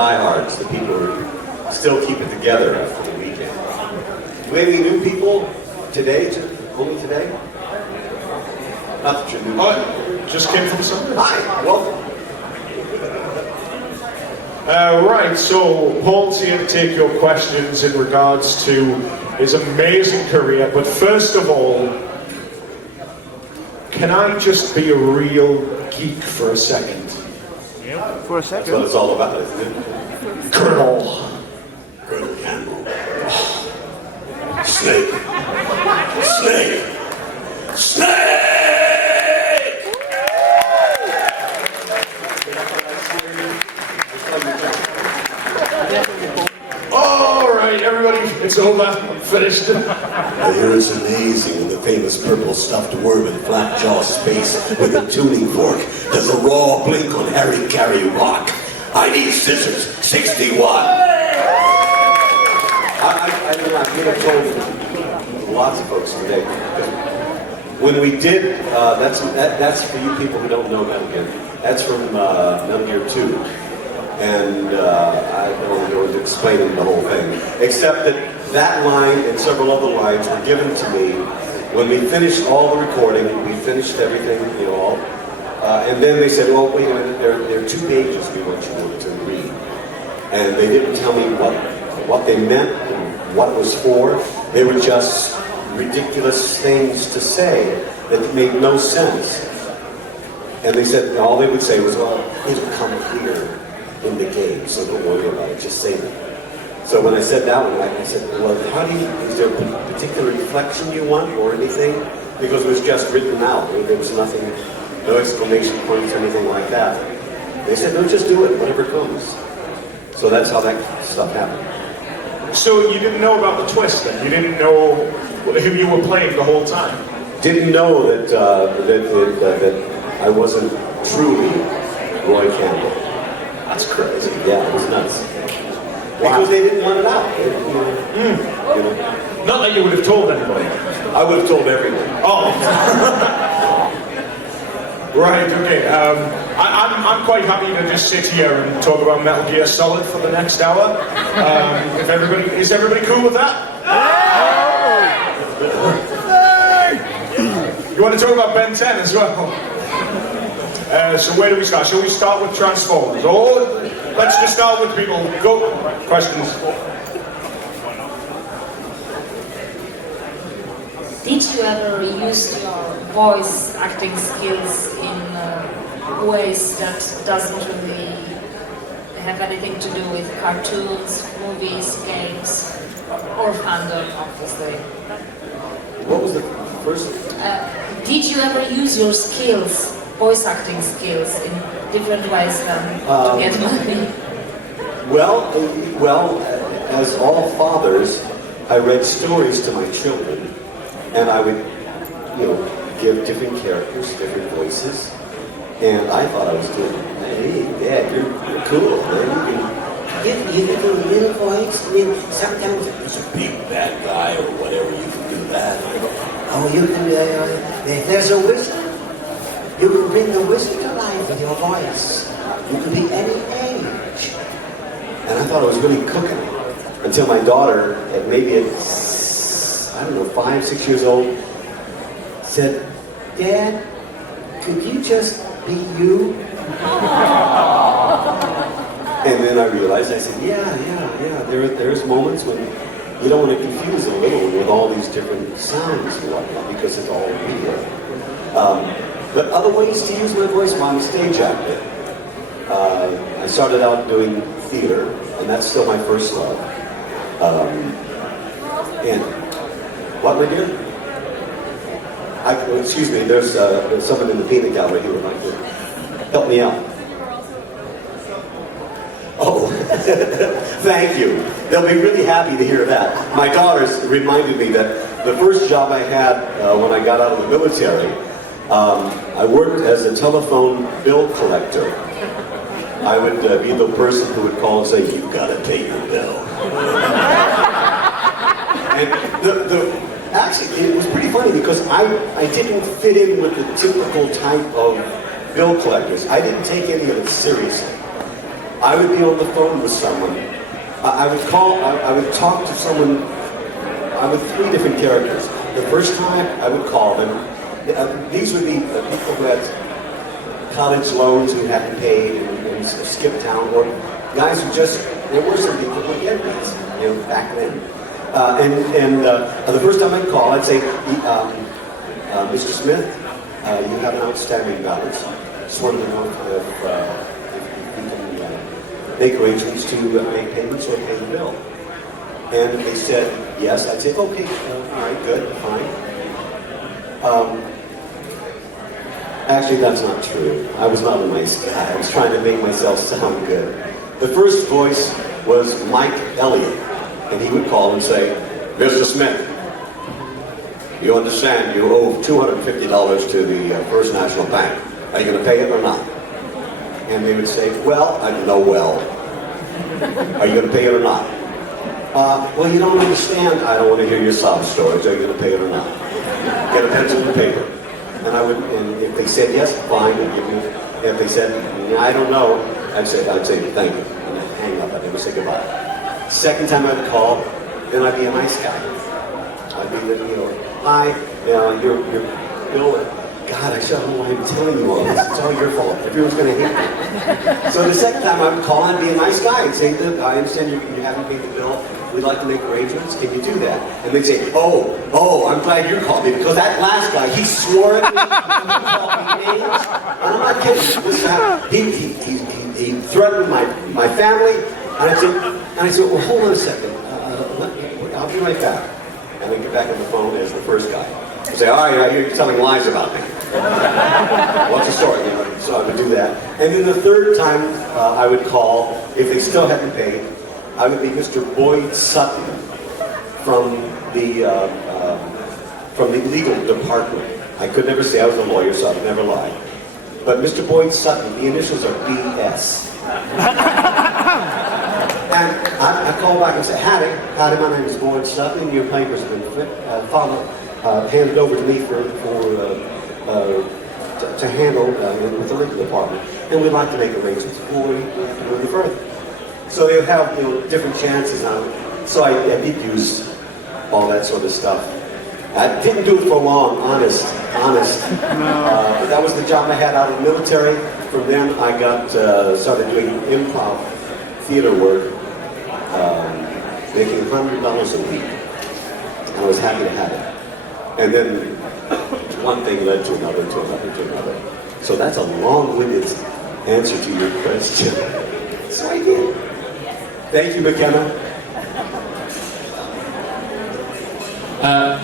diehards, the people who still keep it together after the weekend. Do we have any new people today? Only today? Not that you're new. Oh, just came from somewhere. Hi, welcome. Right, so Paul's here to take your questions in regards to his amazing career, but first of all, can I just be a real geek for a second? Yeah, for a second. That's what it's all about, isn't it? Colonel Campbell. Snake. Snake. Snake! All right, everybody, it's over. I'm finished. I hear it's amazing when the famous purple stuffed worm in Flapjaw space with a tuning fork does a raw blink on Harry Carey rock. I need scissors, 61. I think I've told lots of folks today. When we did, that's for you people who don't know Metal Gear. That's from Metal Gear 2. And I don't go into explaining the whole thing, except that line and several other lines were given to me when we finished all the recording. We finished everything, all. And then they said, well, wait a minute, there are 2 pages we want you to read. And they didn't tell me what they meant and what it was for. They were just ridiculous things to say that made no sense. And they said, all they would say was, well, it'll come clear in the game, so don't worry about it, just say that. So when I said that one, I said, well, is there a particular inflection you want or anything? Because it was just written out. There was nothing, no exclamation points or anything like that. They said, no, just do it, whatever comes. So that's how that stuff happened. So you didn't know about the twist then? You didn't know who you were playing the whole time? Didn't know that I wasn't truly Roy Campbell. That's crazy. Yeah, it was nuts. Because they didn't want it out. Not that you would have told anybody. I would have told everyone. Oh. Right, okay. I'm quite happy to just sit here and talk about Metal Gear Solid for the next hour. Is everybody cool with that? You want to talk about Ben 10 as well? So where do we start? Shall we start with Transformers? Or let's just start with people. Go. Questions? Did you ever use your voice acting skills in ways that doesn't really have anything to do with cartoons, movies, games, or fandom, obviously? What was the first? Did you ever use your skills, voice acting skills, in different ways than to get money? Well, as all fathers, I read stories to my children, and I would, give different characters, different voices, and I thought I was doing, hey, Dad, you're cool, man. You can do a little voice. I mean, sometimes there's a big bad guy or whatever, you can do that. Oh, you can, if there's a wizard, you can bring the wizard to life with your voice. You can be any age. And I thought I was really cooking until my daughter, at maybe 5, 6 years old, said, Dad, could you just be you? And then I realized, I said, yeah. There's moments when you don't want to confuse a little with all these different sounds and whatnot, because it's all real. But other ways to use my voice, well, I'm a stage actor. I started out doing theater, and that's still my first love. And what am I doing? Excuse me, there's someone in the peanut gallery who would like to help me out. Oh, thank you. They'll be really happy to hear that. My daughters reminded me that the first job I had when I got out of the military, I worked as a telephone bill collector. I would be the person who would call and say, "You've got to pay your bill." And actually, it was pretty funny because I didn't fit in with the typical type of bill collectors. I didn't take any of it seriously. I would be on the phone with someone. I would call, I would talk to someone. I would 3 different characters. The first time I would call them, these would be people who had college loans who hadn't paid and skipped town, or guys who just, there were some people who had these, back then. The first time I'd call, I'd say, Mr. Smith, you have an outstanding balance. Just wanted to know if you can make arrangements to make payments or pay the bill. And they said, yes. I'd say, okay, all right, good, fine. Actually, that's not true. I was not a nice guy. I was trying to make myself sound good. The first voice was Mike Elliott, and he would call and say, Mr. Smith, you understand you owe $250 to the First National Bank. Are you going to pay it or not? And they would say, well, I don't know, well. Are you going to pay it or not? Well, you don't understand. I don't want to hear your sob stories. Are you going to pay it or not? Get a pencil and paper. And I would, and if they said yes, fine. If they said, I don't know, I'd say thank you. And I'd hang up. I'd never say goodbye. Second time I'd call, then I'd be a nice guy. I'd be the, hi, your bill. God, I don't know why I'm telling you all this. It's all your fault. Everyone's going to hate me. So the second time I would call, I'd be a nice guy and say, look, I understand you haven't paid the bill. We'd like to make arrangements. Can you do that? And they'd say, oh, I'm glad you called me, because that last guy, he swore at me and he called me names. And I'm not kidding. This guy, he threatened my family. And I said, well, hold on a second. I'll be right back. And we get back on the phone as the first guy. I say, all right, you're telling lies about me. What's the story? So I would do that. And then the third time I would call, if they still hadn't paid, I would be Mr. Boyd Sutton from the legal department. I could never say I was a lawyer, so I'd never lie. But Mr. Boyd Sutton, the initials are BS. And I call back and say, howdy, my name is Boyd Sutton. Your papers have been handed over to me to handle with the legal department, and we'd like to make arrangements before we go any further. So they would have different chances on it. So I did use all that sort of stuff. I didn't do it for long, honest. That was the job I had out of the military. From then I got started doing improv theater work, making $100 a week, and I was happy to have it. And then one thing led to another, to another. So that's a long-winded answer to your question. So I did. Thank you, McKenna.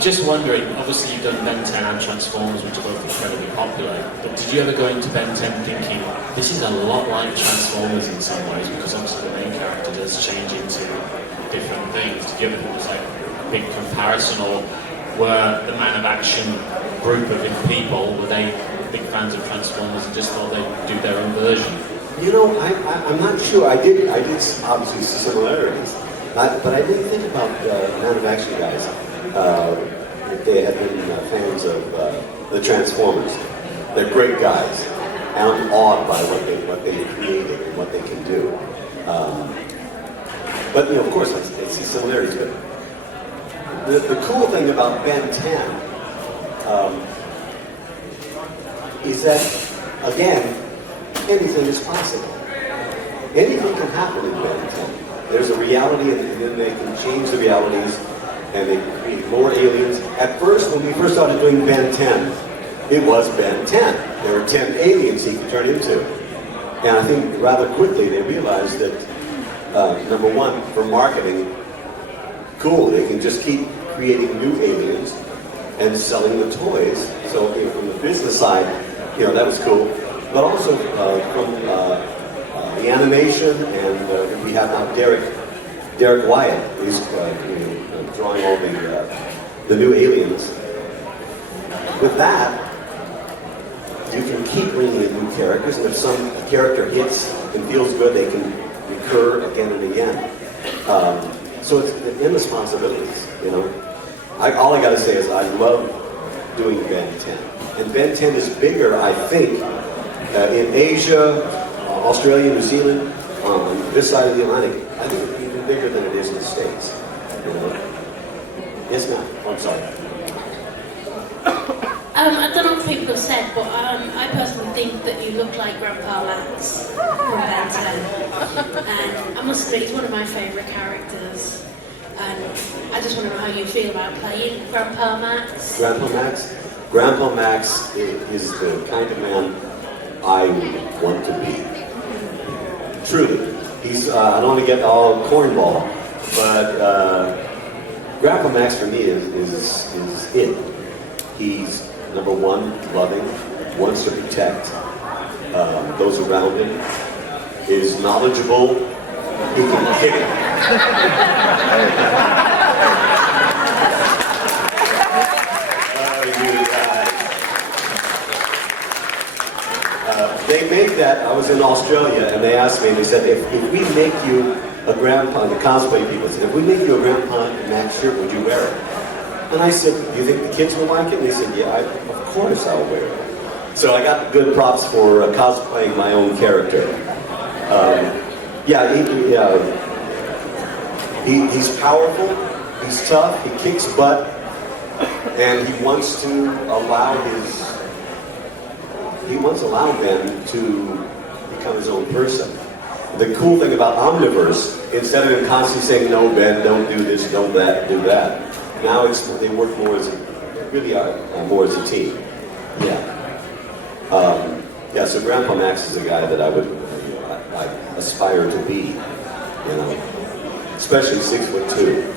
Just wondering, obviously you've done Ben 10 and Transformers, which are both incredibly popular, but did you ever go into Ben 10 thinking, this is a lot like Transformers in some ways, because obviously the main character does change into different things? Did you ever think it was like a big comparison, or were the Man of Action group of people, were they big fans of Transformers and just thought they'd do their own version? I'm not sure. I did obviously see similarities, but I didn't think about Man of Action guys. If they had been fans of the Transformers. They're great guys, and I'm awed by what they created and what they can do. But of course, I see similarities. But the cool thing about Ben 10 is that, again, anything is possible. Anything can happen in Ben 10. There's a reality, and then they can change the realities, and they create more aliens. At first, when we first started doing Ben 10, it was Ben 10. There were 10 aliens he could turn into. And I think rather quickly they realized that, number one, for marketing, cool, they can just keep creating new aliens and selling the toys. So from the business side, that was cool. But also from the animation, and we have now Derek Wyatt, who's drawing all the new aliens. With that, you can keep bringing in new characters, and if some character hits and feels good, they can recur again and again. So it's endless possibilities, all I gotta say is I love doing Ben 10. And Ben 10 is bigger, I think, in Asia, Australia, New Zealand, on this side of the Atlantic, I think it's even bigger than it is in the States. You know? Yes, ma'am. I'm sorry. I don't know if people have said, but I personally think that you look like Grandpa Max from Ben 10. And I must admit, he's one of my favourite characters. And I just want to know how you feel about playing Grandpa Max. Grandpa Max? Grandpa Max is the kind of man I want to be. Truly. He's, I don't want to get all cornball, but Grandpa Max for me is it. He's, number one, loving, wants to protect those around him, is knowledgeable, he can kick it. They made that, I was in Australia, and they asked me, they said, if we make you a Grandpa, the cosplay people said, if we make you a Grandpa Max shirt, would you wear it? And I said, do you think the kids will like it? And they said, yeah, of course I'll wear it. So I got good props for cosplaying my own character. He's powerful, he's tough, he kicks butt, and he wants to allow Ben to become his own person. The cool thing about Omniverse, instead of him constantly saying, no, Ben, don't do this, don't that, do that, now they work more as more as a team. So Grandpa Max is a guy that I aspire to be, you know, especially 6'2".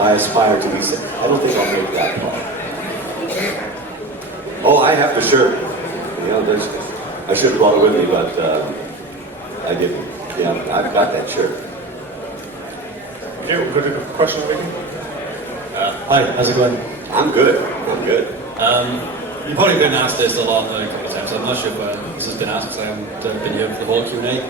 I aspire to be. I don't think I'll make that far. Oh, I have the shirt. You know, I should have brought it with me, but I didn't. Yeah, I've got that shirt. Okay, we've got a question over here. Hi, how's it going? I'm good. You've probably been asked this a lot a couple of times, so I'm not sure if this has been asked because I haven't been here for the whole Q&A.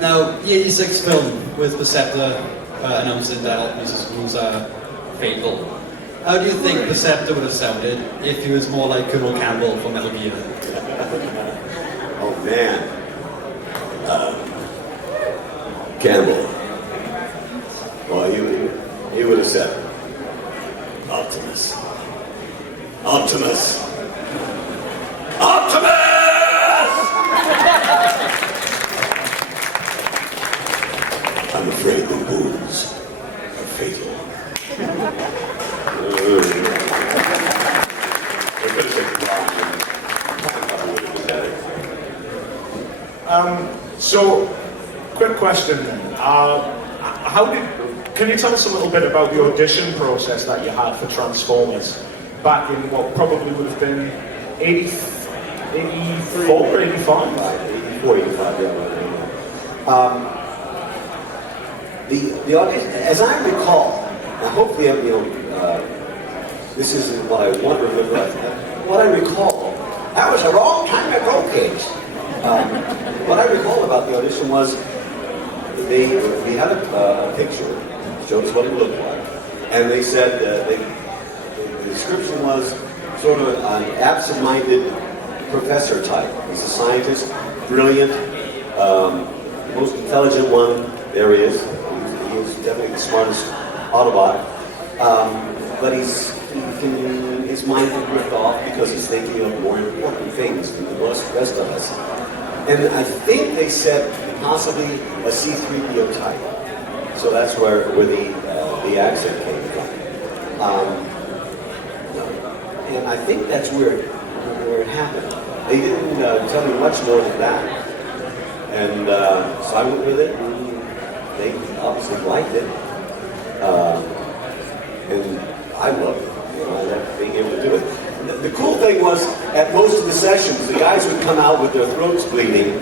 Now, the 86 film with Perceptor announcing that uses rules are fatal. How do you think Perceptor would have sounded if he was more like Colonel Campbell from Metal Gear? Oh man, Campbell. Well, he would have said, Optimus. Optimus! Optimus! I'm afraid the wounds are fatal. So, quick question. Can you tell us a little bit about the audition process that you had for Transformers back in what probably would have been 84 or 85? 84, 85, yeah. The audition, as I recall, and hopefully this isn't what I want to remember, what I recall, that was a long time ago, kids. What I recall about the audition was we had a picture, showed us what it looked like, and they said the description was sort of an absent-minded professor type. He's a scientist, brilliant, most intelligent one. There he is. He was definitely the smartest Autobot, but his mind can drift off because he's thinking of more important things than the rest of us. And I think they said possibly a C-3PO type. So that's where the accent came from. And I think that's where it happened. They didn't tell me much more than that. And so I went with it, and they obviously liked it. And I loved it. I loved being able to do it. The cool thing was, at most of the sessions, the guys would come out with their throats bleeding.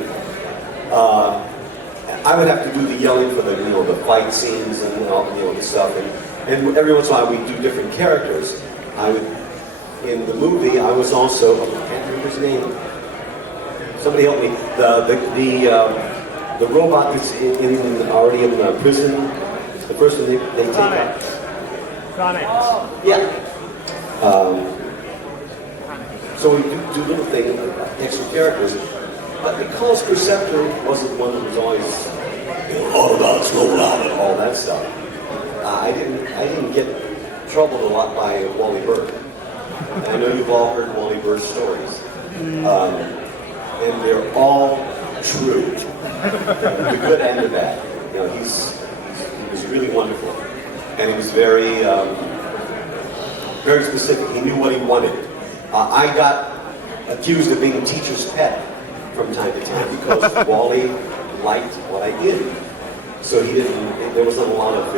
I would have to do the yelling for the fight scenes and all the stuff. And every once in a while, we'd do different characters. In the movie, I was also, I can't remember his name. Somebody help me. The robot that's already in prison. The person they take out. Sonic. Yeah. So we do little things, extra characters. But because Perceptor wasn't one that was always, all about slow down and all that stuff, I didn't get troubled a lot by Wally Burr. And I know you've all heard Wally Burr's stories. And they're all true. The good and the bad. He was really wonderful. And he was very, very specific. He knew what he wanted. I got accused of being a teacher's pet from time to time because Wally liked what I did. So there wasn't a lot of,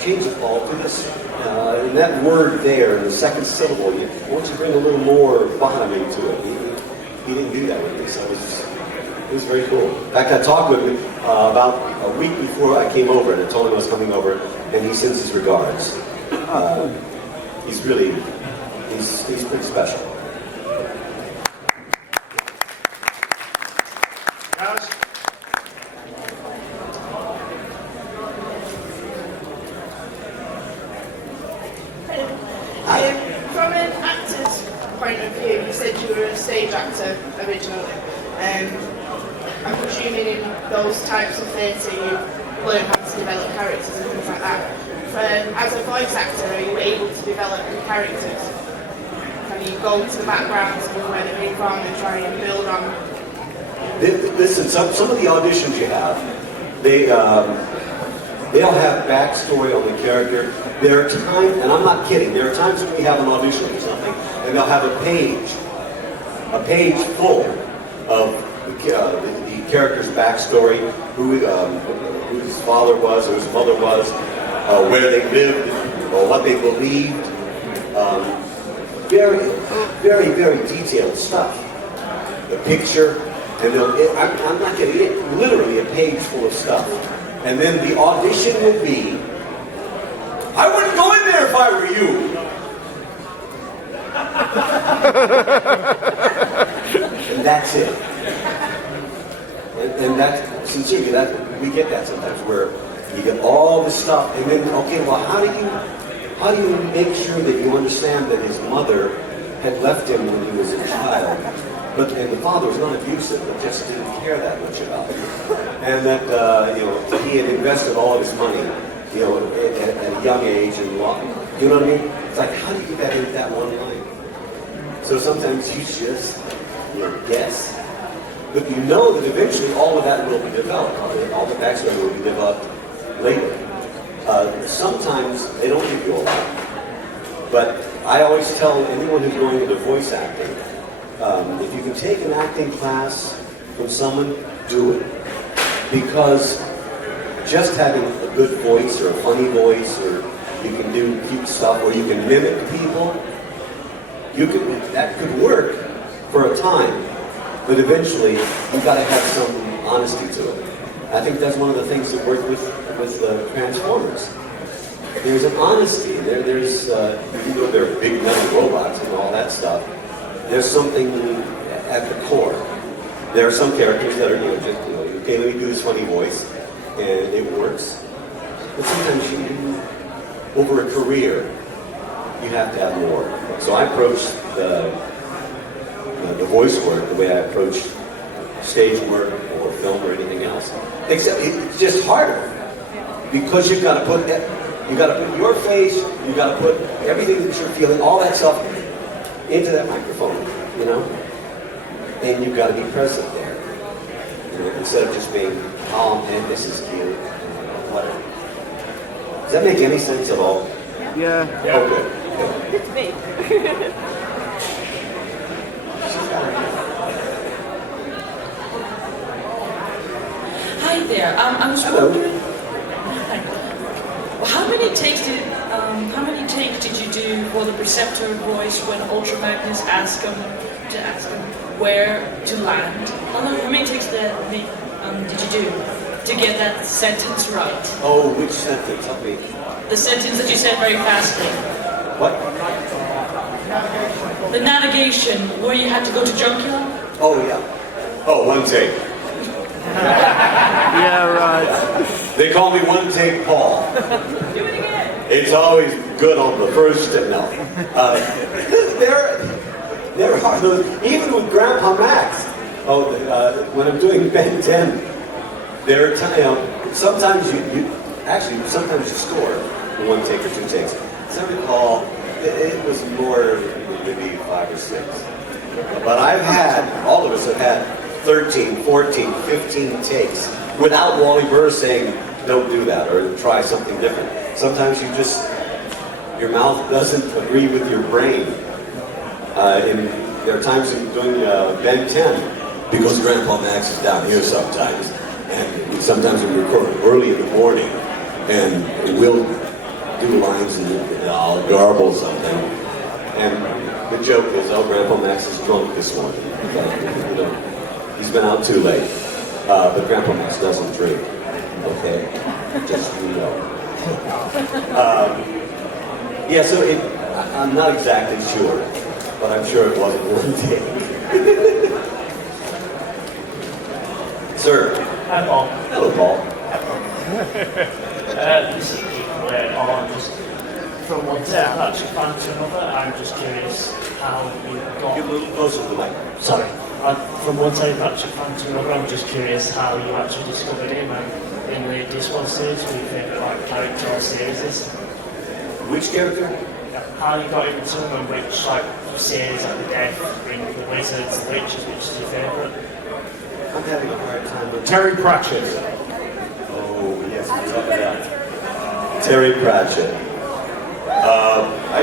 change it, Paul, do this. And that word there, in the second syllable, why don't you bring a little more bottoming to it? He didn't do that with me, so it was very cool. In fact, I talked with him about a week before I came over, and I told him I was coming over, and he sends his regards. He's pretty special. Guys? From an actor's point of view, you said you were a stage actor originally. I'm presuming in those types of theatre you learn how to develop characters and things like that. As a voice actor, are you able to develop the characters? Can you go to the backgrounds of where they came from and try and build on? Listen, some of the auditions you have, they all have backstory on the character. There are times, and I'm not kidding, there are times when we have an audition or something, and they'll have a page full of the character's backstory, who his father was, or his mother was, where they lived, or what they believed. Very, very, very detailed stuff. The picture, and I'm not kidding, literally a page full of stuff. And then the audition will be, I wouldn't go in there if I were you. And that's it. And that's, sincerely, we get that sometimes, where you get all the stuff, and then, okay, well, how do you make sure that you understand that his mother had left him when he was a child, and the father was not abusive, but just didn't care that much about him, and that he had invested all of his money, at a young age in law. You know what I mean? It's like, how do you get that into that one line? So sometimes you just guess. But you know that eventually all of that will be developed. All the backstory will be developed later. Sometimes they don't give you a lot. But I always tell anyone who's going into voice acting, if you can take an acting class from someone, do it. Because just having a good voice or a funny voice, or you can do cute stuff, or you can mimic people, that could work for a time. But eventually, you've got to have some honesty to it. I think that's one of the things that worked with the Transformers. There's an honesty. There's even though they're big metal robots and all that stuff, there's something at the core. There are some characters that are okay, let me do this funny voice, and it works. But sometimes over a career, you have to have more. So I approach the voice work the way I approach stage work or film or anything else. Except it's just harder because you've got to put your face, you've got to put everything that you're feeling, all that stuff into that microphone, and you've got to be present there, instead of just being, oh man, this is cute, whatever. Does that make any sense at all? Yeah. Oh, good. It's me. Hi there. I was wondering, how many takes did you do for the Perceptor voice when Ultra Magnus asked him where to land? How many takes did you do to get that sentence right? Oh, which sentence? Help me. The sentence that you said very fastly. What? The navigation, where you had to go to Junkyard? Oh, yeah. Oh, one take. Yeah, right. They call me One Take Paul. Do it again. It's always good on the first and no. There are those, even with Grandpa Max. When I'm doing Ben 10, there are times, sometimes sometimes you score one take or two takes. As I recall, it was more maybe 5 or 6. But all of us have had 13, 14, 15 takes without Wally Burr saying, don't do that, or try something different. Sometimes your mouth doesn't agree with your brain. There are times in doing Ben 10, because Grandpa Max is down here sometimes, and sometimes we record early in the morning, and we'll do lines and I'll garble something. And the joke is, oh, Grandpa Max is drunk this morning. He's been out too late. But Grandpa Max doesn't drink. Okay? Just so you know. Yeah, so I'm not exactly sure, but I'm sure it wasn't one take. Sir. Hi, Paul. Hello, Paul. This is just from one touch fan to another. I'm just curious how you got. Get a little closer to the mic. Sorry. From one touch fan to another, I'm just curious how you actually discovered him and in the Discord series, what your favourite character or series is. Which character? How you got into him and which series, like the Death, Ring of the Wizards, the Witches, which is your favourite? I'm having a hard time with Terry Pratchett. Oh, yes, we talked about Terry Pratchett. I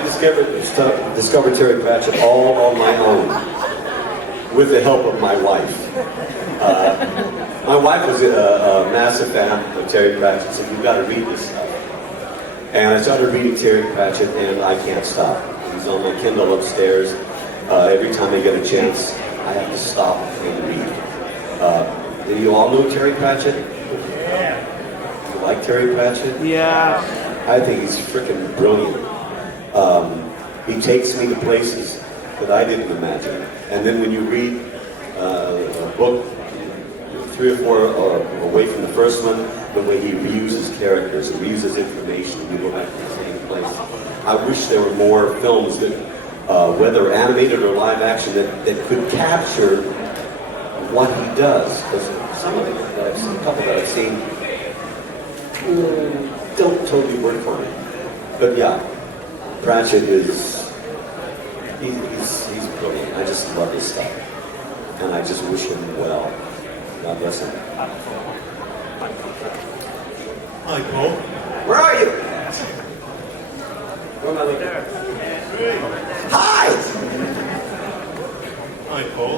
discovered Terry Pratchett all on my own, with the help of my wife. My wife was a massive fan of Terry Pratchett, said, you've got to read this stuff. And I started reading Terry Pratchett, and I can't stop. He's on my Kindle upstairs. Every time I get a chance, I have to stop and read. Do you all know Terry Pratchett? Yeah. You like Terry Pratchett? Yeah. I think he's freaking brilliant. He takes me to places that I didn't imagine. And then when you read a book 3 or 4 away from the first one, the way he reuses characters and reuses information, we go back to the same place. I wish there were more films that, whether animated or live action, that could capture what he does. Because some of them that I've seen, a couple that I've seen, don't totally work for me. But yeah, Pratchett he's brilliant. I just love his stuff. And I just wish him well. God bless him. Hi, Paul. Where are you? Where am I looking? Hi! Hi, Paul.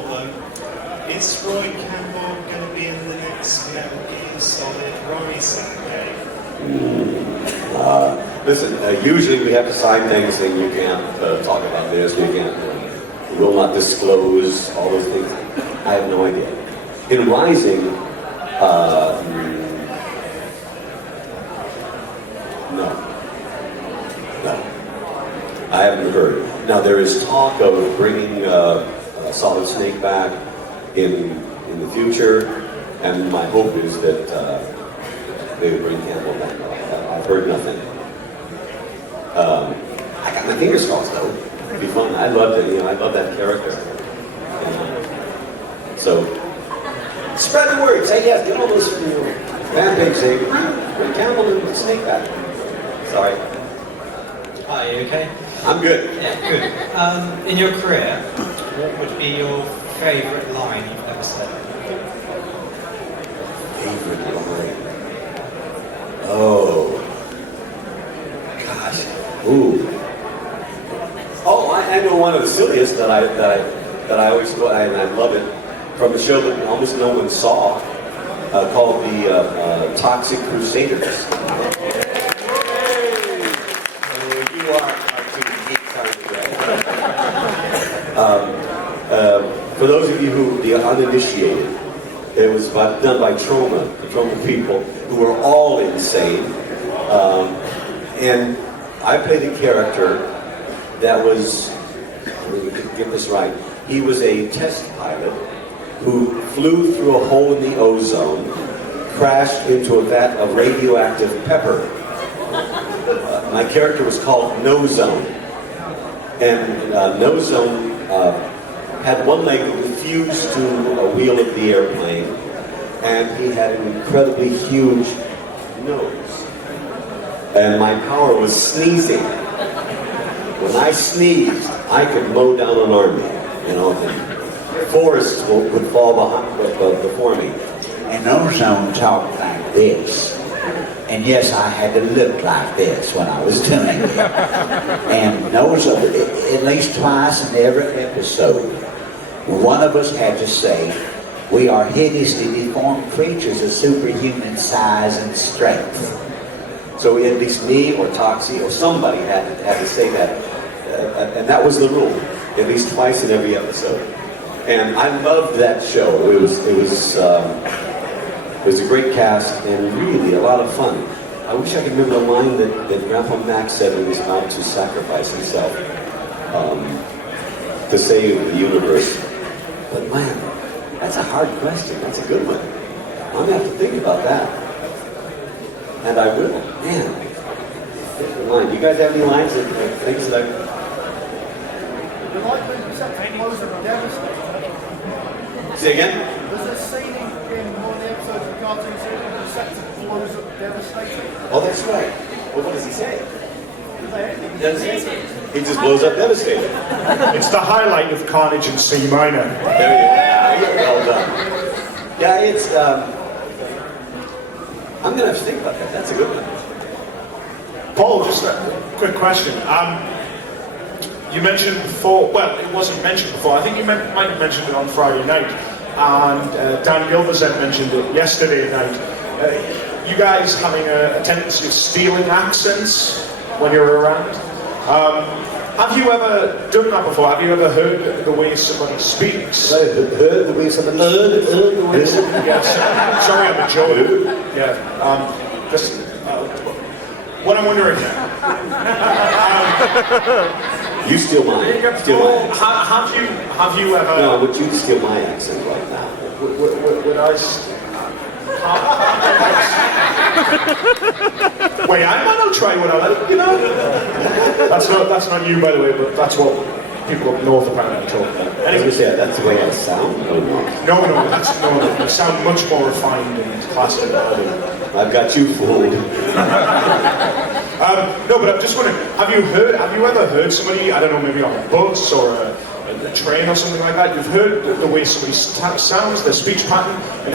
Is Roy Campbell going to be in the next Metal Gear Solid Rising game? Listen, usually we have to sign things saying you can't talk about this, you can't, will not disclose all those things. I have no idea. In Rising, no. I haven't heard. Now there is talk of bringing Solid Snake back in the future, and my hope is that they would bring Campbell back. I've heard nothing. I got my fingers crossed though. It'd be fun. I love it. I love that character. So spread the word. Say yes. Get all those from your fan page. Say bring Campbell and Snake back. Sorry. Hi, you okay? I'm good. Yeah, good. In your career, what would be your favourite line you've ever said? Favorite line. Oh. Gosh. Ooh. Oh, I know one of the silliest that I always go, and I love it, from a show that almost no one saw, called the Toxic Crusaders. You are two geeks, aren't you? For those of you who are uninitiated, it was done by Troma, the Troma people, who were all insane. And I played a character that was, let me get this right, he was a test pilot who flew through a hole in the ozone, crashed into a vat of radioactive pepper. My character was called No Zone. And No Zone had one leg that was fused to a wheel of the airplane, and he had an incredibly huge nose. And my power was sneezing. When I sneezed, I could mow down an army, you know, and forests would fall before me. And ozone talked like this. And yes, I had to look like this when I was doing it. And those are, at least twice in every episode, one of us had to say, we are hideously deformed creatures of superhuman size and strength. So at least me or Toxie or somebody had to say that. And that was the rule, at least twice in every episode. And I loved that show. It was a great cast and really a lot of fun. I wish I could remember the line that Grandpa Max said when he was about to sacrifice himself to save the universe. But man, that's a hard question. That's a good one. I'm going to have to think about that. And I will. Man, line. Do you guys have any lines of things that I... The light being Perceptor blows up devastating. Say again? There's a scene in one of the episodes of the cartoon series where Perceptor blows up devastating. Oh, that's right. Well, what does he say? He doesn't say. He just blows up devastating. It's the highlight of Carnage in C minor. There you go. Well done. Yeah, it's... I'm going to have to think about that. That's a good one. Paul, just a quick question. You mentioned before, well, it wasn't mentioned before, I think you might have mentioned it on Friday night, and Dan Gilverzet mentioned it yesterday night. You guys having a tendency of stealing accents when you're around. Have you ever done that before? Have you ever heard the way somebody speaks? Heard the way somebody speaks? Yes. Sorry, I'm a joke. Yeah. Just, what I'm wondering... You steal mine. Steal mine. Have you ever... No, but you steal my accent right now. Would I... Wait, I might not try what I like, you know? That's not you, by the way, but that's what people up north apparently talk about. Anyway, yeah, that's the way I sound. No, you sound much more refined and classic. I've got you fooled. No, but I'm just wondering, have you ever heard somebody, I don't know, maybe on a bus or a train or something like that, you've heard the way somebody sounds, their speech pattern, and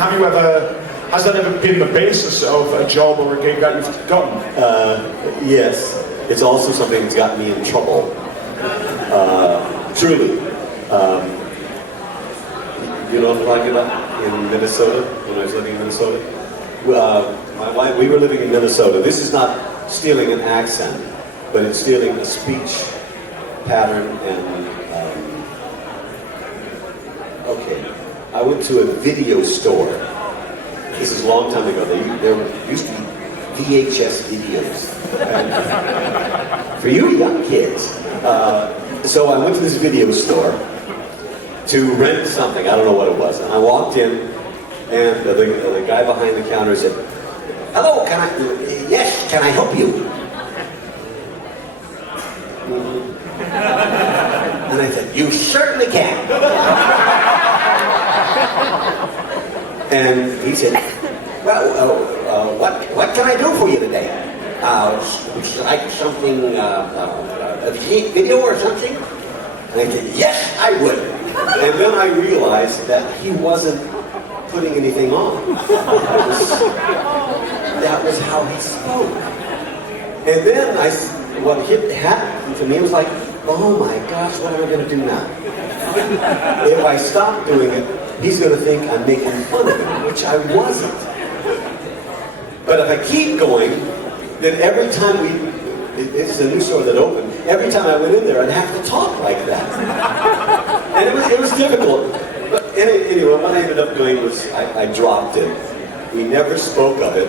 has that ever been the basis of a job or a gig that you've gotten? Yes. It's also something that's gotten me in trouble. Truly. You know what I'm talking about? In Minnesota, when I was living in Minnesota? My wife, we were living in Minnesota. This is not stealing an accent, but it's stealing a speech pattern and... okay. I went to a video store. This is a long time ago. There used to be VHS videos. For you young kids. So I went to this video store to rent something. I don't know what it was. And I walked in, and the guy behind the counter said, "Hello, yes, can I help you?" And I said, "You certainly can." And he said, "Well, what can I do for you today? Would you like something, a video or something?" And I said, "Yes, I would." And then I realized that he wasn't putting anything on. That was how he spoke. And then what happened to me was like, oh my gosh, what am I going to do now? If I stop doing it, he's going to think I'm making fun of him, which I wasn't. But if I keep going, then every time this is a new store that opened, every time I went in there, I'd have to talk like that. And it was difficult. But anyway, what I ended up doing was I dropped it. We never spoke of it.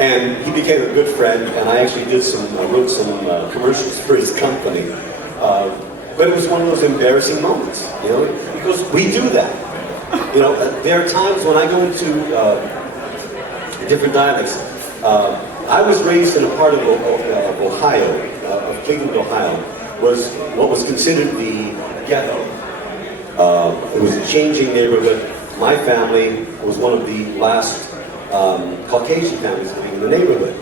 And he became a good friend, and I actually wrote some commercials for his company. But it was one of those embarrassing moments, you know, because we do that. You know, there are times when I go into different dialects. I was raised in a part of Ohio, of Cleveland, Ohio, was what was considered the ghetto. It was a changing neighborhood. My family was one of the last Caucasian families living in the neighborhood.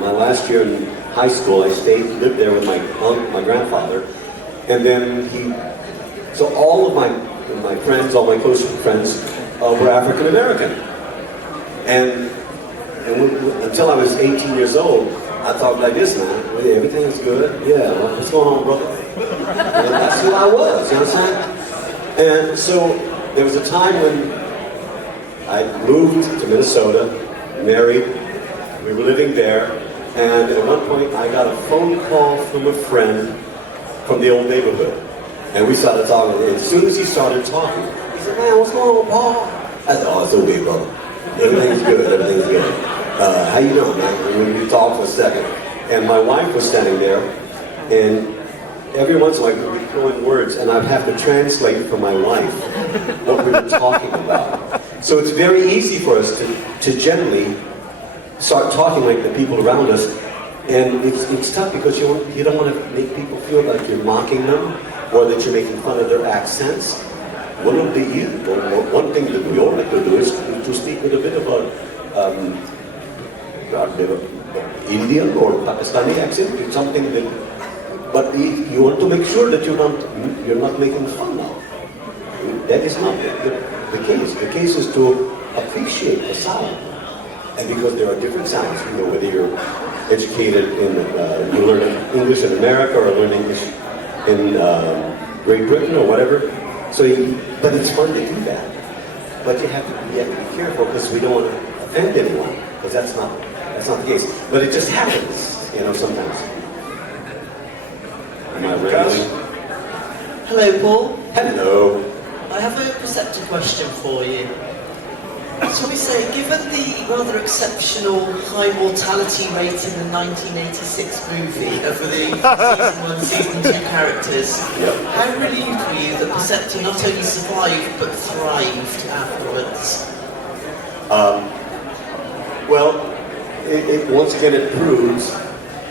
My last year in high school, I lived there with my grandfather, and then so all of my friends, all my close friends, were African American, and until I was 18 years old, I thought like this, man. Everything's good. Yeah, what's going on, brother? And that's who I was. You know what I'm saying? And so there was a time when I moved to Minnesota, married. We were living there, and at one point I got a phone call from a friend from the old neighborhood, and we started talking. And as soon as he started talking, he said, "Man, what's going on, Paul?" I said, "Oh, it's okay, brother. Everything's good. Everything's good. How you doing, man?" And we talked for a second, and my wife was standing there, and every once in a while we would throw in words, and I'd have to translate for my wife what we were talking about. So it's very easy for us to generally start talking like the people around us, and it's tough because you don't want to make people feel like you're mocking them or that you're making fun of their accents. One thing that we all like to do is to speak with a bit of Indian or Pakistani accent. It's something that, but you want to make sure that you're not making fun of. That is not the case. The case is to appreciate the sound. And because there are different sounds, whether you're educated you learn English in America or learn English in Great Britain or whatever. But it's fun to do that. But you have to be careful because we don't want to offend anyone, because that's not the case. But it just happens, sometimes. Am I ready? Hello, Paul. Hello. I have a Perceptor question for you. Shall we say, given the rather exceptional high mortality rate in the 1986 movie for the Season 1, Season 2 characters, how relieved were you that Perceptor not only survived but thrived afterwards? Well, once again it proves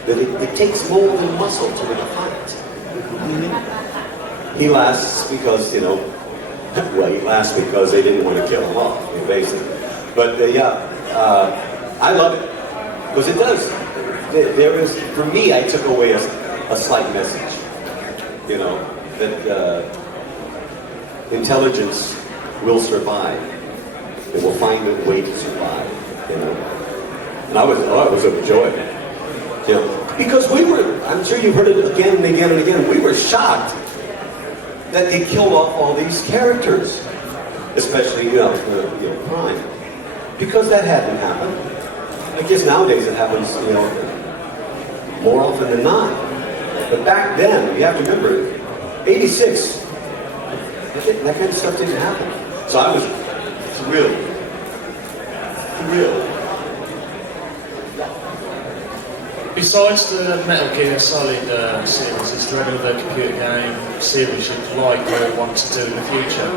that it takes more than muscle to win a fight. He lasts because, he lasts because they didn't want to kill him off, basically. But I love it because it does. There is, for me, I took away a slight message, that intelligence will survive. It will find a way to survive, And I was overjoyed, because we were. I'm sure you've heard it again and again and again. We were shocked that they killed off all these characters, especially crime, because that hadn't happened. I guess nowadays it happens, more often than not. But back then, you have to remember, '86, that kind of stuff didn't happen. So I was thrilled. Besides the Metal Gear Solid series, is there any other computer game series you'd like or want to do in the future?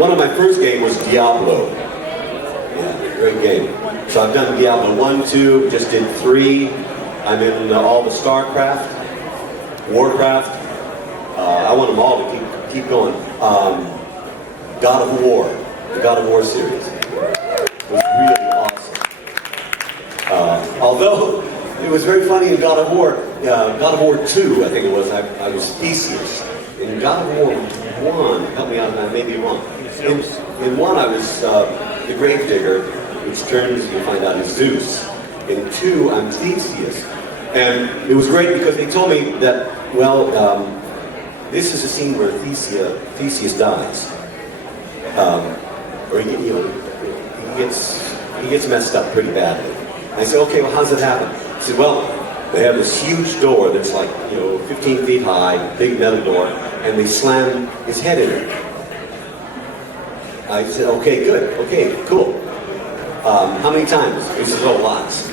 One of my first games was Diablo. Yeah, great game. So I've done Diablo 1, 2, just did 3. I'm in all the StarCraft, Warcraft. I want them all to keep going. God of War, the God of War series. Was really awesome. Although it was very funny in God of War 2, I think it was, I was Theseus. In God of War 1, help me out, I may be wrong. In 1 I was the Gravedigger, which turns, you find out, is Zeus. In 2, I'm Theseus. And it was great because they told me that, this is a scene where Theseus dies. Or he gets messed up pretty badly. And I said, okay, well, how does it happen? He said, well, they have this huge door that's like, 15 feet high, big metal door, and they slam his head in it. I said, okay, good, okay, cool. How many times? He said, oh, lots.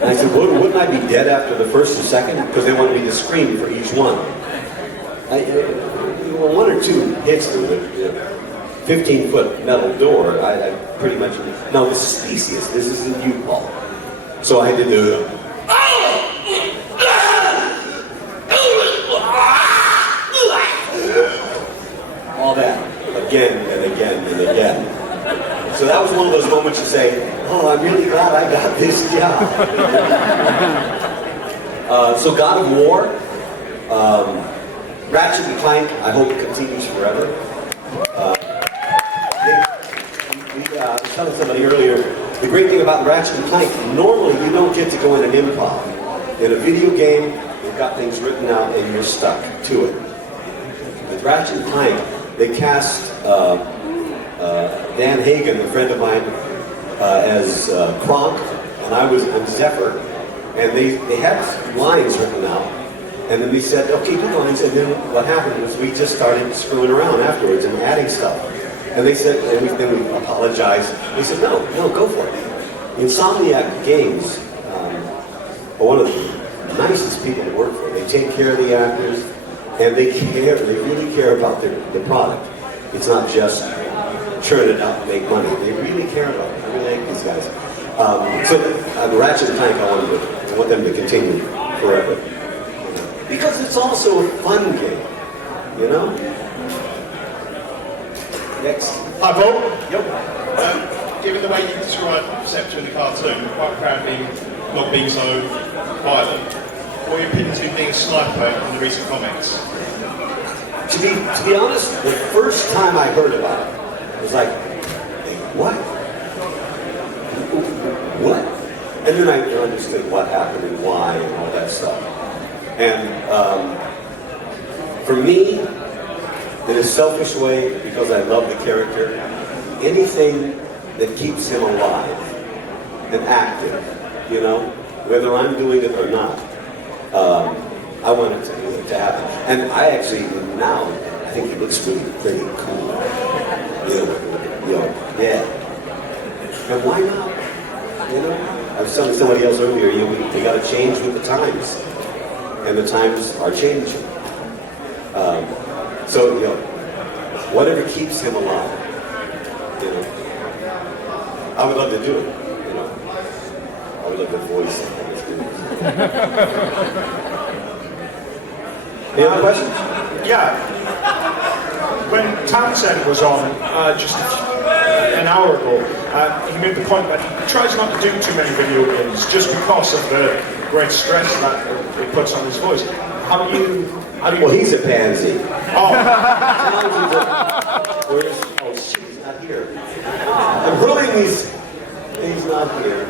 And I said, wouldn't I be dead after the first or second? Because they wanted me to scream for each one. 1 or 2 hits through the 15-foot metal door, I pretty much... No, this is Theseus. This isn't you, Paul. So I had to do... you say, oh, I'm really glad I got this job. So God of War, Ratchet and Clank, I hope it continues forever. I was telling somebody earlier, the great thing about Ratchet and Clank, normally you don't get to go in an improv. In a video game, you've got things written out and you're stuck to it. With Ratchet and Clank, they cast Dan Hagen, a friend of mine, as Kronk, and I'm Zephyr, and they had lines written out, and then we said, okay, do lines, and then what happened was we just started screwing around afterwards and adding stuff. And they said, and then we apologized. They said, no, go for it. Insomniac Games are one of the nicest people to work for. They take care of the actors, and they really care about the product. It's not just churn it out and make money. They really care about it. I really like these guys. So the Ratchet and Clank, I want them to continue forever. Because it's also a fun game, you know? Next. Hi, Paul. Yep. Given the way you describe Perceptor in the cartoon, quite proudly not being so violent, what are your opinions of being a sniper in the recent comics? To be honest, the first time I heard about it, I was like, hey, what? What? And then I understood what happened and why and all that stuff. And for me, in a selfish way, because I love the character, anything that keeps him alive and active, you know, whether I'm doing it or not, I want it to happen. And I actually, now, I think he looks really pretty cool. Yeah. And why not? You know? I was telling somebody else earlier, they got to change with the times. And the times are changing. So, whatever keeps him alive, I would love to do it, I would love to voice it. Any other questions? Yeah. When Townsend was on just an hour ago, he made the point that he tries not to do too many video games just because of the great stress that it puts on his voice. How do you? Well, he's a pansy. Oh. Oh shit, he's not here. I'm hurling these. He's not here.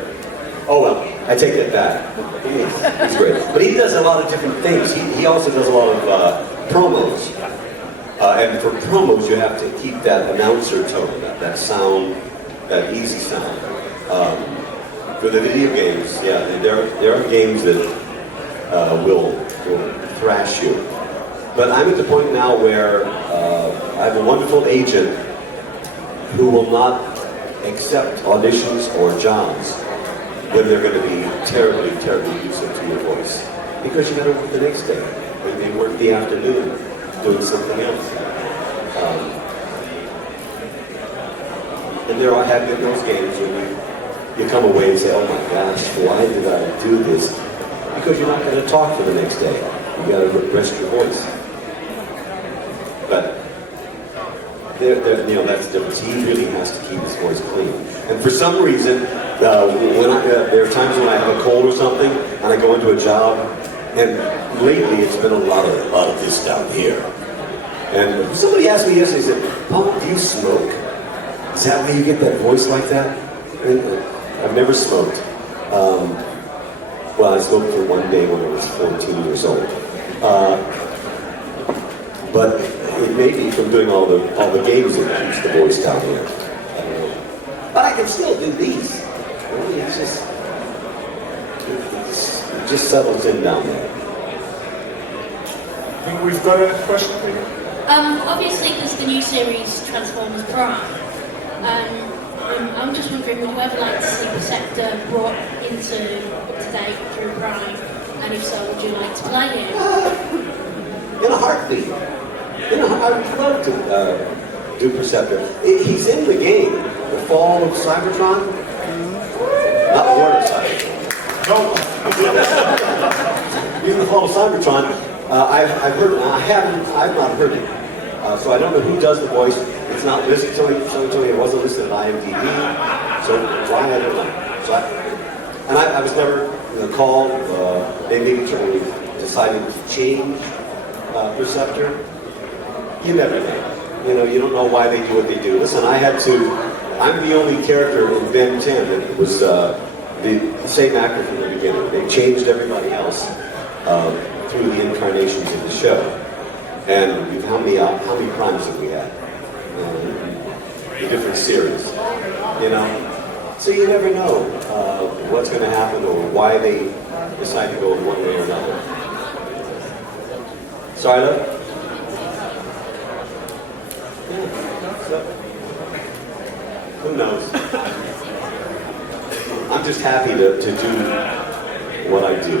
Oh well, I take that back. He's great. But he does a lot of different things. He also does a lot of promos. And for promos, you have to keep that announcer tone, that sound, that easy sound. For the video games, yeah, there are games that will thrash you. But I'm at the point now where I have a wonderful agent who will not accept auditions or jobs when they're going to be terribly, terribly abusive to your voice. Because you got to work the next day. Maybe they work the afternoon doing something else. And there have been those games when you come away and say, oh my gosh, why did I do this? Because you're not going to talk for the next day. You got to rest your voice. But that's the difference. He really has to keep his voice clean. And for some reason, there are times when I have a cold or something, and I go into a job, and lately it's been a lot of this down here. And somebody asked me yesterday, they said, Paul, do you smoke? Is that why you get that voice like that? And I've never smoked. Well, I smoked for one day when I was 14 years old. But it may be from doing all the games that keeps the voice down here. I don't know. But I can still do these. It just settles in down there. I think we've got a question for you. Obviously, there's the new series Transformers Prime. I'm just wondering, would you ever like to see Perceptor brought into up to date through Prime? And if so, would you like to play him? In a heartbeat. I would love to do Perceptor. He's in the game. The Fall of Cybertron. Not the War of Cybertron. No. He's in the Fall of Cybertron. I've heard. I've not heard it. So I don't know who does the voice. It's not listed. Somebody told me it wasn't listed at IMDb. So why, I don't know. So I was never called. They maybe decided to change Perceptor. You never know. You don't know why they do what they do. Listen, I'm the only character in Ben 10 that was the same actor from the beginning. They changed everybody else through the incarnations of the show. And how many primes have we had? The different series. So you never know what's going to happen or why they decide to go in one way or another. Sorry, love? So, who knows? I'm just happy to do what I do.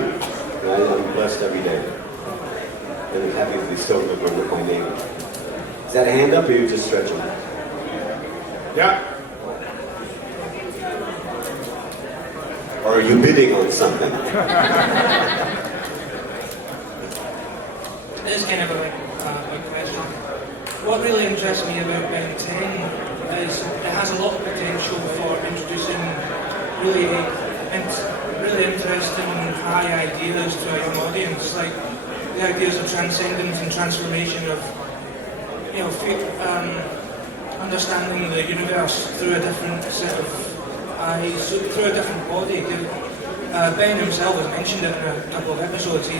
I'm blessed every day. And I'm happy that they still remember my name. Is that a hand up or are you just stretching? Yeah. Or are you bidding on something? This is kind of a big question. What really interests me about Ben 10 is it has a lot of potential for introducing really interesting high ideas to a young audience, like the ideas of transcendence and transformation of, understanding the universe through a different set of eyes, through a different body. Ben himself has mentioned it in a couple of episodes. He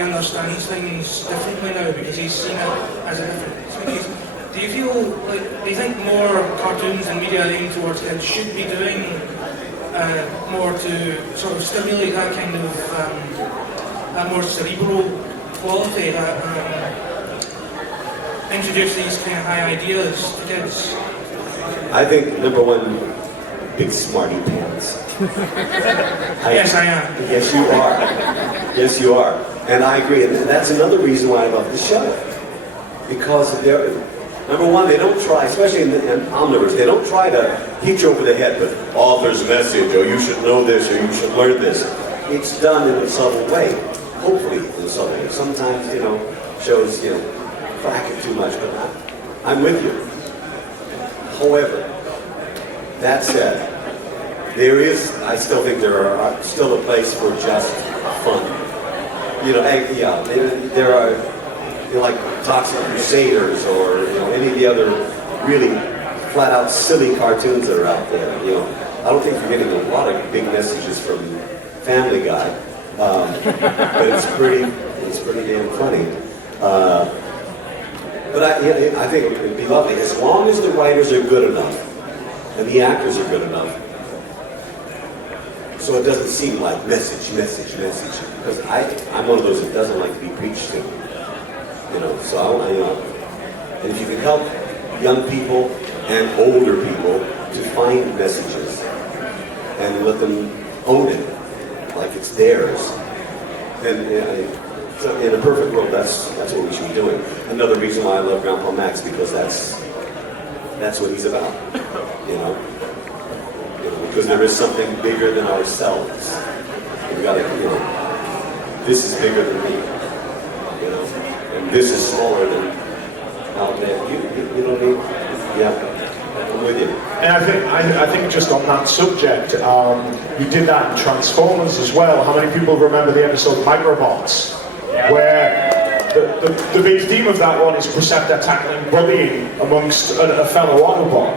understands things differently now because he's seen it as a different species. Do you think more cartoons and media aimed towards kids should be doing more to sort of stimulate that kind of that more cerebral quality, that introduce these kind of high ideas to kids? I think, number one, big smarty pants. Yes, I am. Yes, you are. Yes, you are. And I agree. And that's another reason why I love the show. Because number one, they don't try, especially in omnivores, they don't try to hit you over the head with author's message, or you should know this, or you should learn this. It's done in a subtle way. Hopefully in a subtle way. Sometimes, shows, crack it too much, but I'm with you. However, that said, I still think there are still a place for just fun. There are, like Toxic Crusaders or any of the other really flat-out silly cartoons that are out there. I don't think you're getting a lot of big messages from Family Guy, but it's pretty damn funny. But I think it would be lovely as long as the writers are good enough and the actors are good enough. So it doesn't seem like message. Because I'm one of those that doesn't like to be preached to. So and if you can help young people and older people to find messages and let them own it like it's theirs, then so in a perfect world, that's what we should be doing. Another reason why I love Grandpa Max, because that's what he's about. Because there is something bigger than ourselves. We got to, this is bigger than me, and this is smaller than out there. You know what I mean? Yeah, I'm with you. And I think just on that subject, you did that in Transformers as well. How many people remember the episode Microbots, where the big theme of that one is Perceptor tackling bullying amongst a fellow Autobot,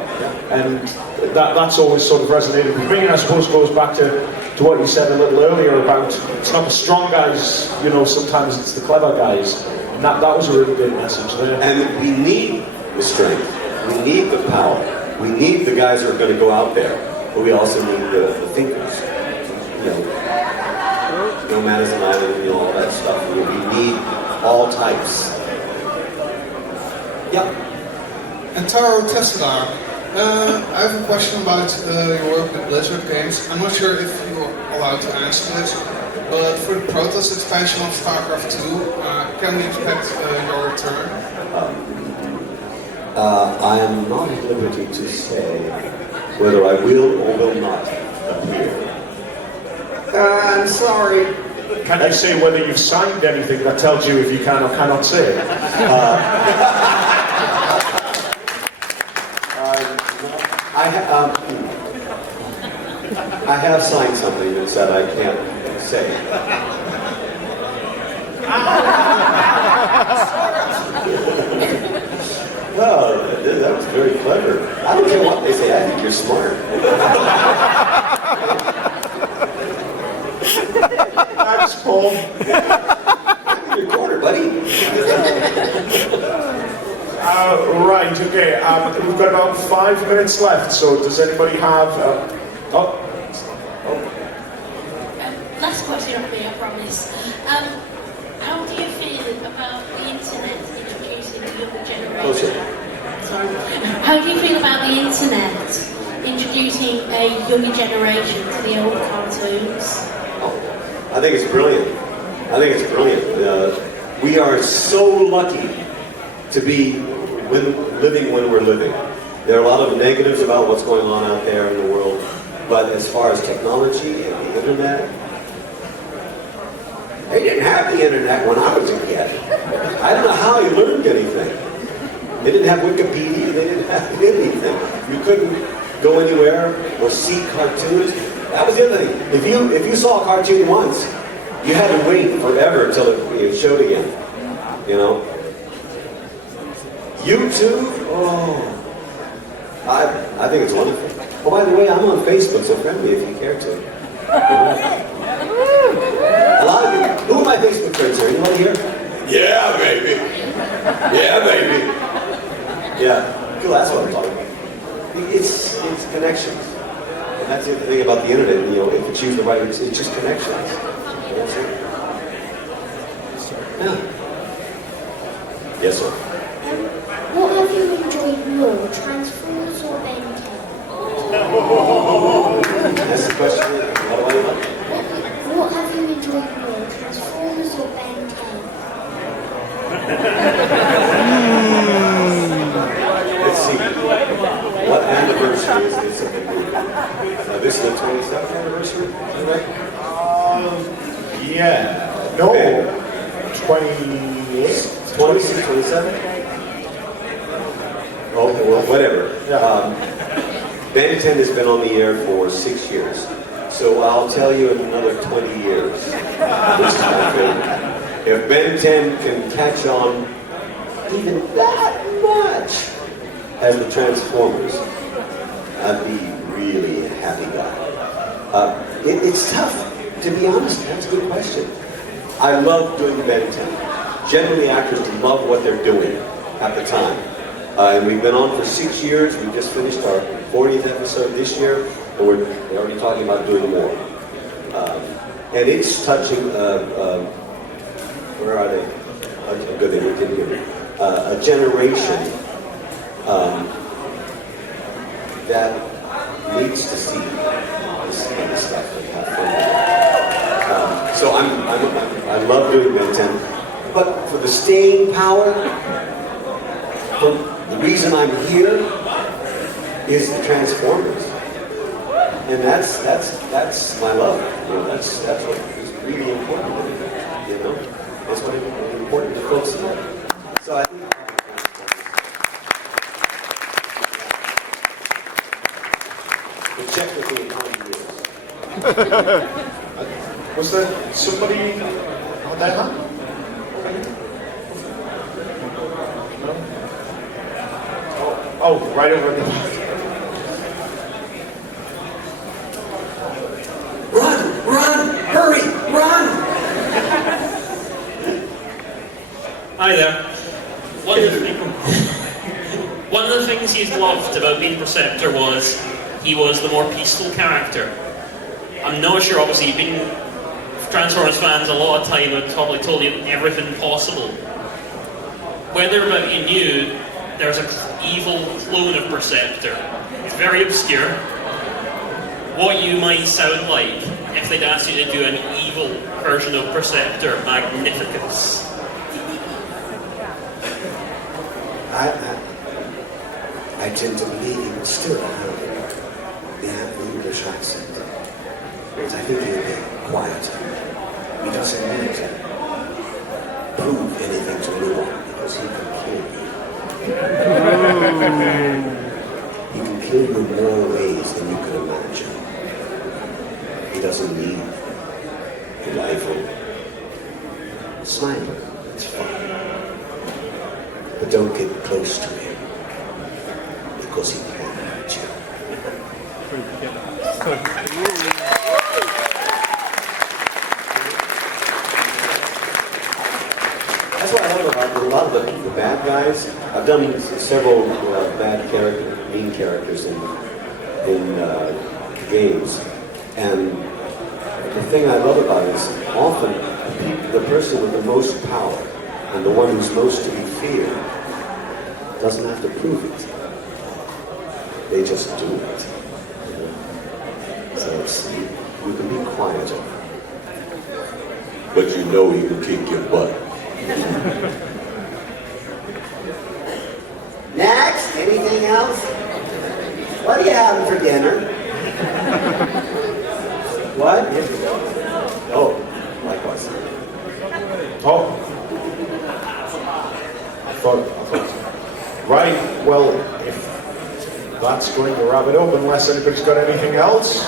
and that's always sort of resonated with me, and I suppose goes back to what you said a little earlier about it's not the strong guys, sometimes it's the clever guys, and that was a really good message there. And we need the strength, we need the power, we need the guys who are going to go out there, but we also need the thinkers, no man is an island, all that stuff. We need all types. Yeah. And Taro Tesla, I have a question about your work with Blizzard games. I'm not sure if you're allowed to answer this, but for the Protoss expansion of StarCraft 2, can we expect your return? I am not at liberty to say whether I will or will not appear. I'm sorry. Can you say whether you've signed anything that tells you if you can or cannot say it? I have signed something that said I can't say. Well, that was very clever. I don't care what they say, I think you're smart. Thanks, Paul. I'm your corner, buddy. Right, okay. We've got about 5 minutes left, so does anybody have... Last question on me, I promise. How do you feel about the internet introducing the younger generation? Sorry. How do you feel about the internet introducing a younger generation to the old cartoons? I think it's brilliant. I think it's brilliant. We are so lucky to be living when we're living. There are a lot of negatives about what's going on out there in the world, but as far as technology and the internet, they didn't have the internet when I was a kid. I don't know how you learned anything. They didn't have Wikipedia, they didn't have anything. You couldn't go anywhere or see cartoons. That was the other thing. If you saw a cartoon once, you had to wait forever until it showed again. You know? YouTube? Oh. I think it's wonderful. Oh, by the way, I'm on Facebook, so friend me if you care to. A lot of you. Who are my Facebook friends here? Anyone here? Yeah, baby. Yeah, baby. Yeah. Cool, that's what I'm talking about. It's connections. And that's the other thing about the internet, you know, if you choose the right, it's just connections. That's it. Yeah. Yes, sir. What have you enjoyed more, Transformers or Ben 10? That's the question. What have you enjoyed more, Transformers or Ben 10? Let's see. What anniversary is this of the movie? This is the 27th anniversary, is that right? Yeah. No. 28? 26, 27? Oh, well, whatever. Ben 10 has been on the air for 6 years. So I'll tell you in another 20 years. This is my favorite. If Ben 10 can catch on even that much as the Transformers, I'd be really a happy guy. It's tough, to be honest. That's a good question. I love doing Ben 10. Generally, actors love what they're doing at the time. And we've been on for 6 years. We just finished our 40th episode this year, and we're already talking about doing more. And it's touching, where are they? Good, they didn't hear me. A generation that needs to see this kind of stuff and have fun. So I love doing Ben 10, but for the staying power, the reason I'm here is the Transformers, and that's my love. You know, that's what is really important. You know, that's what is important to folks. So I think. Check with me in 20 years. Was there somebody on that hand? No? Oh, right over there. Run! Hurry! Run! Hi there. One of the things he loved about being Perceptor was he was the more peaceful character. I'm not sure, obviously, being Transformers fans a lot of time have probably told you everything possible. Whether or not you knew there's an evil clone of Perceptor, it's very obscure. What you might sound like if they'd asked you to do an evil version of Perceptor Magnificence. I tend to believe he would still have the English accent. Because I think he'll be quieter. He doesn't need to prove anything to anyone because he can kill you. He can kill kill you in more ways than you can imagine. He doesn't need a rifle. Sniper, it's fine. But don't get close to him, because he won't hurt you. That's what I love about a lot of the bad guys. I've done several mean characters in games, and the thing I love about it is often the person with the most power and the one who's most to be feared doesn't have to prove it. They just do it. So you can be quieter, but you know he will kick your butt. Next, anything else? What are you having for dinner? What? Oh, likewise. Oh. I thought. Right, well, if that's going to wrap it up, unless anybody's got anything else.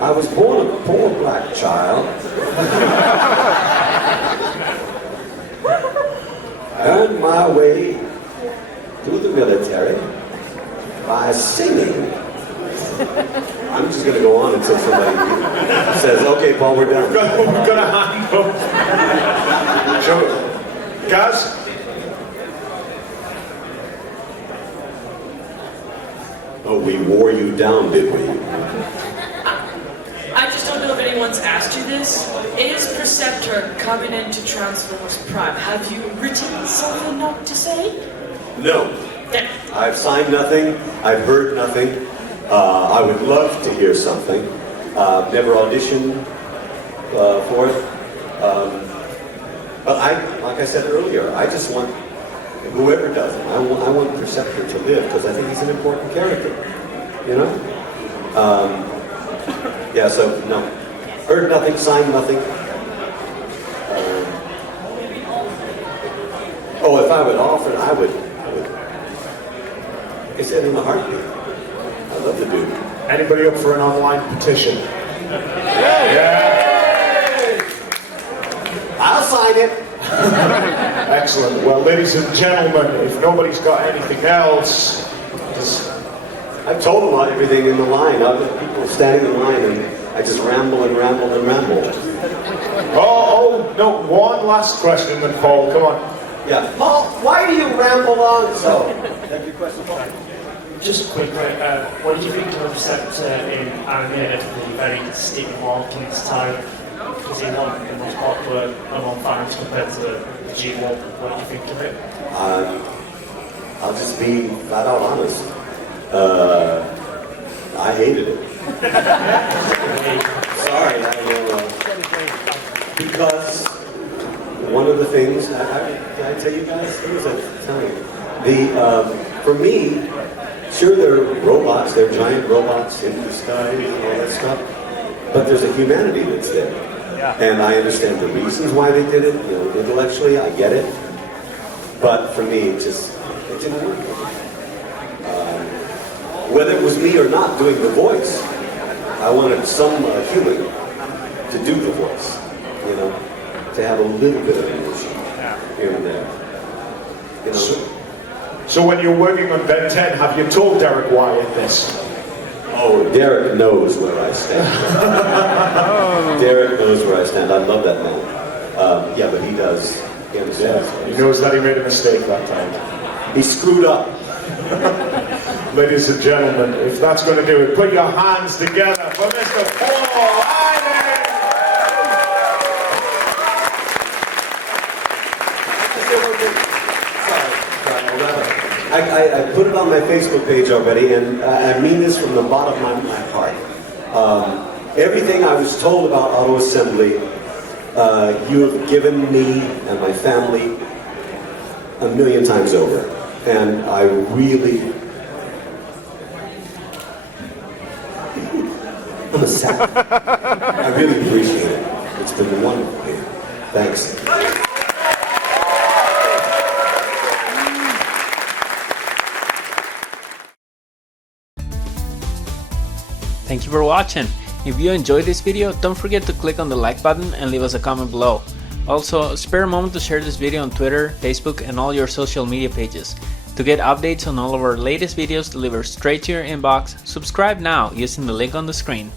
I was born a poor black child. Earned my way through the military by singing. I'm just going to go on until somebody says, okay, Paul, we're done. We're going to hand up. Sure. Guys? Oh, we wore you down, did we? I just don't know if anyone's asked you this. Is Perceptor coming into Transformers Prime? Have you written something up to say? No. I've signed nothing. I've heard nothing. I would love to hear something. Never auditioned for it. But like I said earlier, I just want whoever does it. I want Perceptor to live because I think he's an important character. You know? Yeah. So no. Heard nothing. Signed nothing. Oh, if I would offer it, I would. Like I said, in a heartbeat. I love the dude. Anybody up for an online petition? Yeah. I'll sign it. Excellent. Well, ladies and gentlemen, if nobody's got anything else, I've told them everything in the line. People standing in line, and I just ramble and ramble and ramble. Oh, no, one last question then, Paul, come on. Yeah. Paul, why do you ramble on so? That's your question, Paul. Just quickly, what did you think of the Perceptor in animated, the very Stephen Hawkins type? Was he one of the most popular among fans compared to the G1? What did you think of it? I'll just be flat out honest. I hated it. Sorry, because one of the things, did I tell you guys? Who was I telling you? For me, sure, they're robots, they're giant robots in the sky and all that stuff, but there's a humanity that's there. Yeah. And I understand the reasons why they did it, intellectually, I get it. But for me, it didn't work. Whether it was me or not doing the voice, I wanted some human to do the voice, to have a little bit of emotion here and there. So when you're working on Ben 10, have you told Derek Wyatt this? Oh, Derek knows where I stand. Derek knows where I stand. I love that man. Yeah, but he does. He understands. Yeah, he knows that he made a mistake that time. He screwed up. Ladies and gentlemen, if that's going to do it, put your hands together for Mr. Paul Eiding! I put it on my Facebook page already, and I mean this from the bottom of my heart. Everything I was told about auto assembly, you have given me and my family 1,000,000 times over. And I really, I'm a sap. I really appreciate it. It's been wonderful here. Thanks. Thank you for watching. If you enjoyed this video, don't forget to click on the like button and leave us a comment below. Also, spare a moment to share this video on Twitter, Facebook, and all your social media pages. To get updates on all of our latest videos delivered straight to your inbox, subscribe now using the link on the screen.